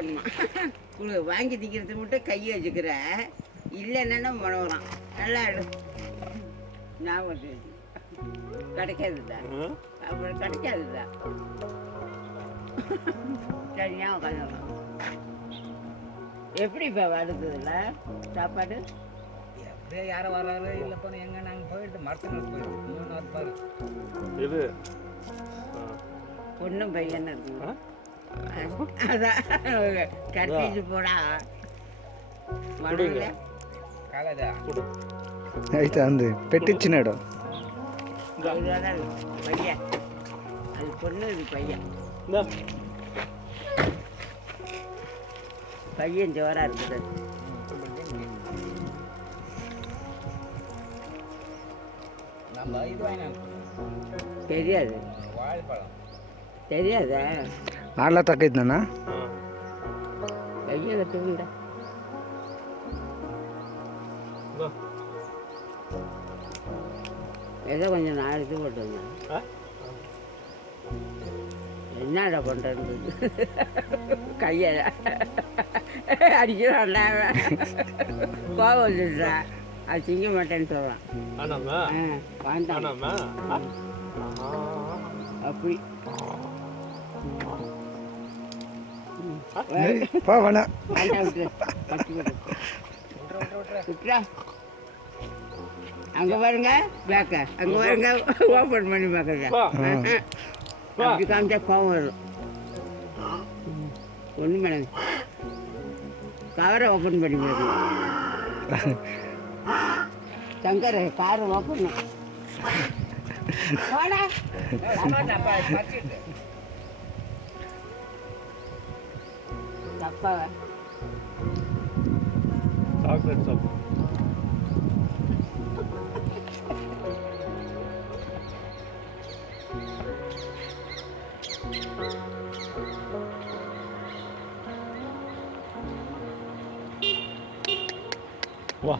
பார்க்கணுமா வாங்கி திக்கிறது மட்டும் கையை வச்சுக்கிற இல்லைன்னா மனவரான் நல்லா ஞாபகம் கிடைக்காதுதான் அப்புறம் கிடைக்காதுதான் சரியா உட்காந்துடலாம் எப்படி இப்போ வருதுல சாப்பாடு எப்படியே யாரும் வர்றாரு இல்லைப்பா எங்கே நாங்கள் போயிட்டு மரத்தினால போயிடுவோம் 3 பாரு இது பொண்ணும் பையன் இருக்குங்க அதான் கட்டிட்டு போடா மனதில் காலேஜா అయితే అంది పెట్టించినాడు பையன் அது பொண்ணு இது பையன் பையன் ஜோரா இருக்குது நம்ம இது வாங்கினா தெரியாது வாழைப்பழம் தெரியாதா ఆళ్ళ తగ్గైందన్నా கையை கட்டுவிட ஏதோ கொஞ்சம் நாலு இது போட்டு வந்தேன் என்னடா பண்ணுறது கையை அடிக்கிறான்டா கோவம் வந்துடுறா அது திங்க மாட்டேன்னு சொல்கிறான் வாண்டாம் அப்படி போவனா வேண்டாம் விட்டு பச்சு விட்டுறா அங்கே பாருங்க பேக்க அங்கே பாருங்க ஓப்பன் பண்ணி பார்க்குறேன் அப்படி காமிச்சா கோவம் வரும் ஒன்றும் மேடம் கவரை ஓப்பன் பண்ணி பார்க்கணும் சங்கர் காரை ஓப்பன் போடா தப்பா சாக்லேட் சாப்பிடு வா